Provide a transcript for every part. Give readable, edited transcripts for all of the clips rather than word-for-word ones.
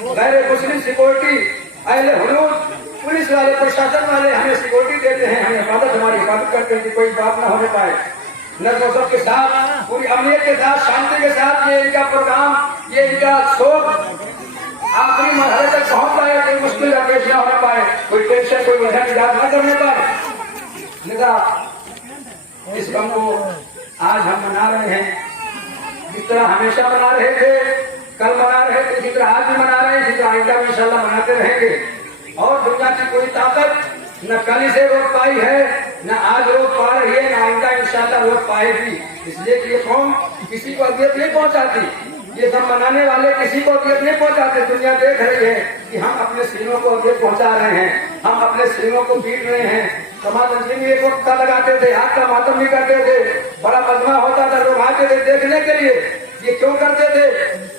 غیر مسلم سیکورٹی اہل حدود پولیس والے پرشاسن والے ہمیں سیکورٹی دیتے ہیں, ہمیں ہماری حفاظت کرتے ہیں کہ کوئی بات نہ ہونے پائے. نظم و ضبط کے ساتھ, پوری امنیت کے ساتھ, شانتی کے ساتھ یہ ان کا پروگرام, یہ ان کا شوق آخری مرحلے تک پہنچ پائے, کوئی مشکل پیش نہ ہونے پائے, کوئی ٹینشن کوئی وجہ ایجاد نہ کرنے پائے. لذا اس غم کو آج ہم منا رہے ہیں, جس طرح ہمیشہ منا رہے تھے, کل منا رہے تھے, اسی طرح آج بھی منا رہے ہیں, اسی طرح آئندہ بھی انشاءاللہ مناتے رہیں گے. اور دنیا کی کوئی طاقت نہ کل سے روک پائی ہے, نہ آج روک پا رہی ہے, نہ آئندہ انشاءاللہ روک پائے گی. اس لیے کہ یہ قوم کسی کو اذیت نہیں پہنچاتی, یہ سب منانے والے کسی کو اذیت نہیں پہنچاتے. دنیا دیکھ رہی ہے کہ ہم اپنے سینوں کو اذیت پہنچا رہے ہیں, ہم اپنے سینوں کو پیٹ رہے ہیں. کما تنظیم ایک وقت کا لگاتے تھے, آگ کا ماتم بھی کرتے تھے, بڑا مجمع ہوتا تھا, لوگ آتے تھے دیکھنے کے لیے. یہ کیوں کرتے تھے؟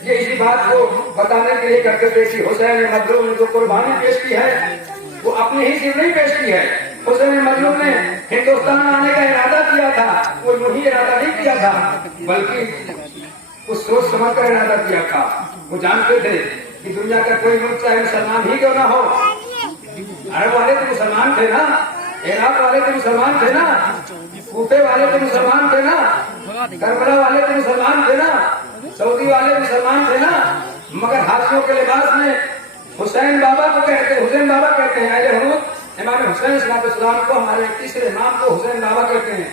یہ اسی بات کو بتانے کے لیے کرتے تھے کہ حسین مظلوم نے جو قربانی پیش کی ہے وہ اپنی ہی صرف نہیں پیش کی ہے. حسین مظلوم نے ہندوستان آنے کا ارادہ کیا تھا, وہ یوں ہی ارادہ نہیں کیا تھا, بلکہ اس سوچ سمجھ کر ارادہ کیا تھا. وہ جانتے تھے کہ دنیا کا کوئی ملک چاہے مسلمان ہی کیوں نہ ہو, عرب والے تو مسلمان تھے نا, عراق والے تو مسلمان تھے نا, کوفے والے تو مسلمان تھے نا, کربلا والے تو مسلمان تھے نا, سعودی والے مسلمان تھے نا, مگر ہاتھیوں کے لباس میں حسین بابا کو کہتے ہیں, حسین بابا کہتے ہیں. اہل حدود امام حسین صلی اللہ علیہ وسلم کو, ہمارے تیسرے امام کو حسین بابا کہتے ہیں.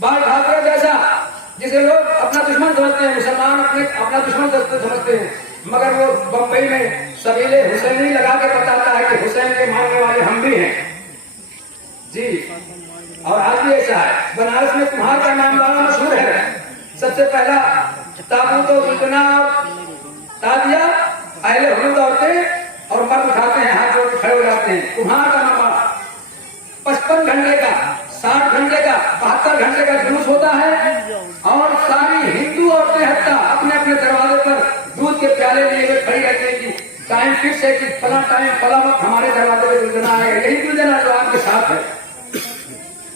بال ٹھاکرے جیسا جسے لوگ اپنا دشمن سمجھتے ہیں, مسلمان اپنا دشمن سمجھتے ہیں, مگر وہ بمبئی میں سبیلے حسینی لگا کے بتاتا ہے کہ حسین کے ماننے والے ہم بھی ہیں جی. اور آج بھی ایسا ہے. بنارس میں کمہار کا نام بڑا مشہور ہے. سب سے پہلا تابوت و سلطنا اور تادیا اہل حدود عورتیں اور مرد اٹھاتے ہیں, ہاتھ جوڑ کے کھڑے ہو جاتے ہیں. کمہار کا نام 55 گھنٹے کا, 60 گھنٹے کا, 72 گھنٹے کا جلوس ہوتا ہے, اور ساری ہندو عورتیں حتیٰ اپنے اپنے دروازے پر دودھ کے پیالے لیے ہوئے کھڑی رہتے ہیں کہ ٹائم فکس ہے کہ فلاں ٹائم فلاں وقت ہمارے دروازے پہ دلجنا آئے گا. یہی دلجنا جو آپ کے ساتھ ہے.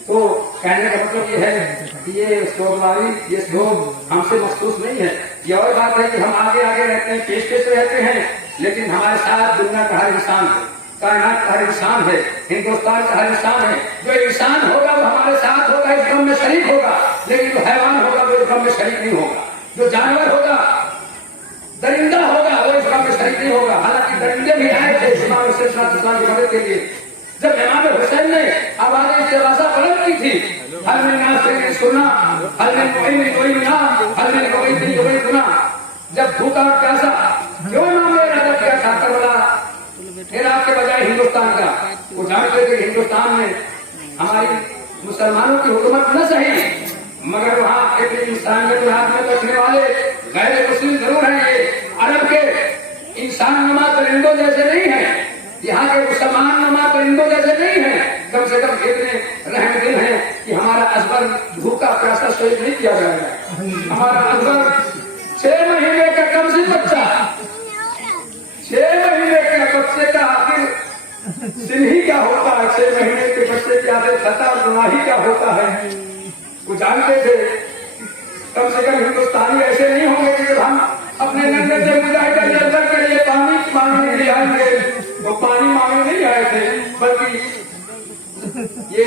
تو کہنے کا مطلب یہ ہے کہ یہ سوگواری, یہ سوگ ہم سے مخصوص نہیں ہے. یہ اور بات ہے کہ ہم آگے آگے رہتے ہیں, پیش پیش رہتے ہیں, لیکن ہمارے ساتھ دنیا کا ہر انسان ہے, کائنات کا ہر انسان ہے, ہندوستان کا ہر انسان ہے. جو انسان ہوگا وہ ہمارے ساتھ ہوگا, اس غم میں شریک ہوگا, لیکن جو حیوان ہوگا وہ اس غم میں شریک نہیں ہوگا. جو جانور ہوگا, درندہ ہوگا, وہ اس غم میں شریک نہیں ہوگا. حالانکہ درندے بھی آئے تھے امام حسین صلی اللہ علیہ وسلم کی مدد کے لیے. جب امام حسین نے آواز استغاثہ بلند کی تھی, حل من ناصر سنا, حل من معین کوئی نہ, حل من معین کوئی سنا, جب بھوکا اور پیاسا, کیوں امام نے ارادہ کیا تھا کربلا عراق کے بجائے ہندوستان کا؟ وہ جانتے تھے ہندوستان میں ہماری مسلمانوں کی حکومت نہ صحیح, مگر وہاں ایک انسانیت کے ہاتھ میں رکھنے والے غیر مسلم ضرور ہیں. یہ عرب کے انسان نما پرندوں جیسے نہیں ہیں, یہاں کے مسلمان نما پرندوں جیسے نہیں ہیں. کم سے کم اتنے رحم دل ہیں کہ ہمارا ازبر بھوکا پیاسا شہید نہیں کیا جائے گا. ہمارا ازبر 6 مہینے کا کم سے بچہ, 6 مہینے کا بچے کا آخر دل ہی کیا ہوتا ہے, 6 مہینے کے بچے کے آخر خطا اور گناہ کیا ہوتا ہے. وہ جانتے تھے کم سے کم ہندوستانی ایسے نہیں ہوں گے کہ جب ہم اپنے نندے سے مجاہدہ جلدر کے لیے پانی مانگنے کے لیے آئیں گے, وہ پانی مانگنے نہیں آئے تھے, بلکہ یہ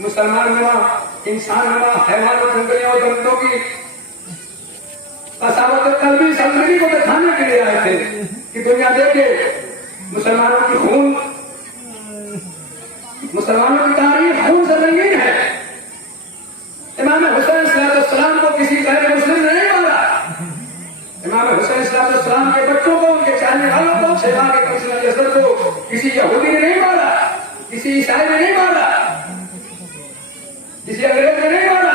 مسلمان نما, انسان نما, حیوان و جنگلیوں اور درندوں کی قساوت قلبی سمجھنے کو دکھانے کے لیے آئے تھے کہ دنیا دیکھے مسلمانوں کی خون, مسلمانوں کی تاریخ خون سے رنگین ہے. امام حسین صلی اللہ علیہ وسلم کو کسی غیر مسلم نے نہیں مارا. امام حسین صلی اللہ علیہ وسلم کے بچوں کو, ان کے چاہنے والوں کو, شیبہ کے قتل اسد کو کسی یہودی نے نہیں مارا, کسی عیسائی نے نہیں مارا, کسی انگریز نے نہیں مارا,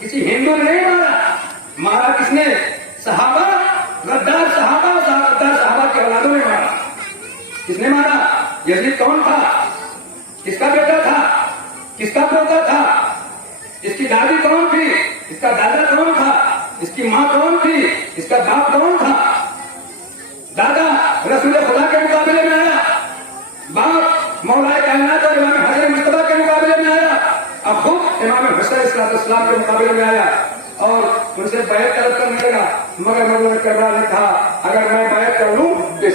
کسی ہندو نے نہیں مارا. مارا کس نے؟ صحابہ, غدار صحابہ, غدار صحابہ کے اولادوں نے مارا. کس نے مارا؟ یزید کون تھا؟ کس کا بیٹا تھا؟ کس کا پوتا تھا؟ اس کی دادی کون تھی؟ اس کا دادا کون تھا؟ اس کی ماں کون تھی؟ اس کا باپ کون تھا؟ دادا رسول خدا کے مقابلے میں آیا, باپ مولا کائنات اور امام حضرت مصطفیٰ کے مقابلے میں آیا, اب خود امام حسین صلی اللہ علیہ وسلم کے مقابلے میں آیا اور ان سے بیعت طلب کرنے لگا. مگر کربلا نے کہا اگر میں بیعت کر لوں تو اس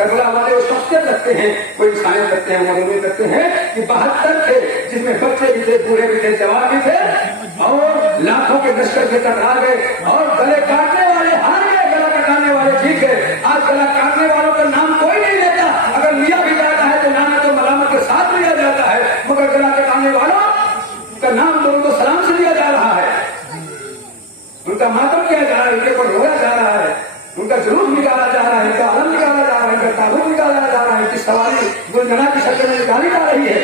کربلا والے وہ شخصیت رکھتے ہیں، کوئی انسانیت رکھتے ہیں، مظلومیت رکھتے ہیں کہ 72 تھے جس میں بچے بھی تھے، بوڑھے بھی تھے، جوان بھی تھے، اور لاکھوں کے لشکر سے ٹکرا گئے اور گلے کاٹنے والے ہار گئے، گلا کٹانے والے جیت گئے۔ آج گلا کاٹنے والوں کا نام کوئی نہیں لیتا، اگر لیا بھی جاتا ہے تو نام تو ملامت کے ساتھ لیا جاتا ہے، مگر گلا کٹانے والوں کا نام تو ان کو سلام سے لیا جا رہا ہے، ان کا ماتم کیا جا رہا ہے، ان کے اوپر رویا جا رہا ہے، ان کا جلوس نکالا جا رہا ہے، ان کا علم نکالا جا رہا ہے، ان کا تابوت نکالا جا رہا ہے، ان کی سواری گلجنا کی شکل میں نکالی جا رہی ہے۔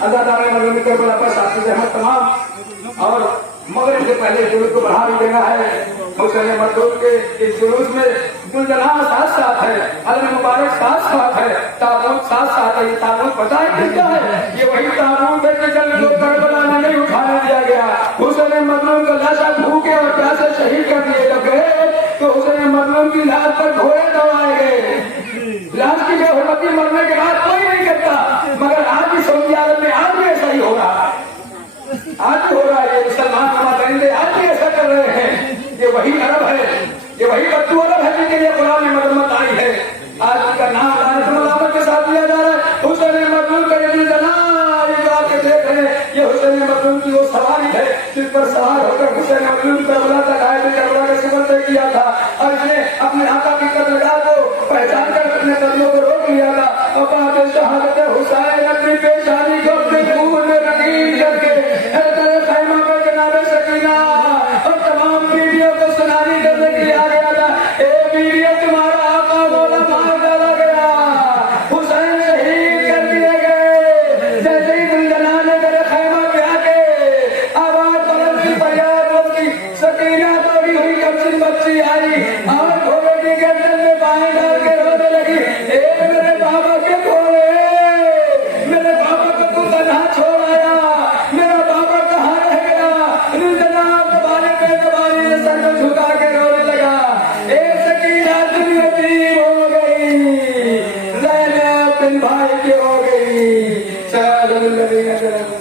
اللہ تعالیٰ نے کربلا پر ساتھی احمد تمام اور مغرب سے پہلے جلوس کو بڑھا بھی دینا ہے۔ حسین مردود کے اس جلوس میں گلجنا ساتھ ساتھ ہے، علم مبارک ساتھ ساتھ ہے، تابوت ساتھ ساتھ ہے۔ یہ تابوت پتہ ہے کس کا ہے؟ یہ وہی تابوت ہے کہ جب لوگ کربلا میں نہیں اٹھانے دیا گیا، حسین مردود کا لاشا بھوکے اور پیاسے شہید کر دیے جب گئے تو حسین مردود کی لاش پر گھوڑے دوڑائے گئے۔ لاش کی بے حرمتی مرنے کے بعد کوئی نہیں کرتا، مگر آج کی سعودی عرب میں آج بھی ایسا ہی ہو رہا ہے، آج بھی ہو رہا ہے۔ یہ مسلمان نمائندے آج بھی ایسا کر رہے ہیں۔ یہ وہی عرب ہے، یہ وہی بدو عرب ہے جن کے لیے قرآن میں مذمت آئی ہے۔ آج ان کا نام لعنت ملامت کے ساتھ لیا جا رہا ہے۔ حسین مردود کا یہ جناب جو آپ کے دیکھ رہے ہیں، یہ حسین مردود کی وہ سواری ہے جس پر سوار ہو کر حسین مردود کربلا تک آئے تھے، کربلا کا سفر طے کیا تھا، اور اس نے اپنے آقا کی قدرگاہ کو پہچان کر اپنے قدموں کو روک لیا تھا۔ اور بات شہادت حسین اپنی پیشانی کو اپنے خون میں رنگین کر کے خیمہ پہ جناب سکینہ اور تمام بیویوں کو سنانی کرنے کے لیے آ گیا تھا۔ اے بیوی تمہارا آقا مولا مار ڈالا گیا، حسین شہید کر دیے گئے۔ جیسے ہی گلجنا نے میرے خیمہ پہ آ کے آواز بلند کی، فریاد بلند کی، سکینہ توڑی ہوئی کمسن بچی آئی اور گھوڑے کی گردن میں بائیں ڈال کے رونے لگی، اے میرے بابا کے گھوڑے، میرے بابا کو تو تنہا چھوڑ آیا، میرا بابا کہاں رہ گیا؟ جناب دبانے پہ دبانے نے سر کو جھکا کے رونے لگا۔ ایک سکینہ دل یتیم ہو گئی، زینب بن بھائی کی ہو گئی۔ چلو الذین ظلموا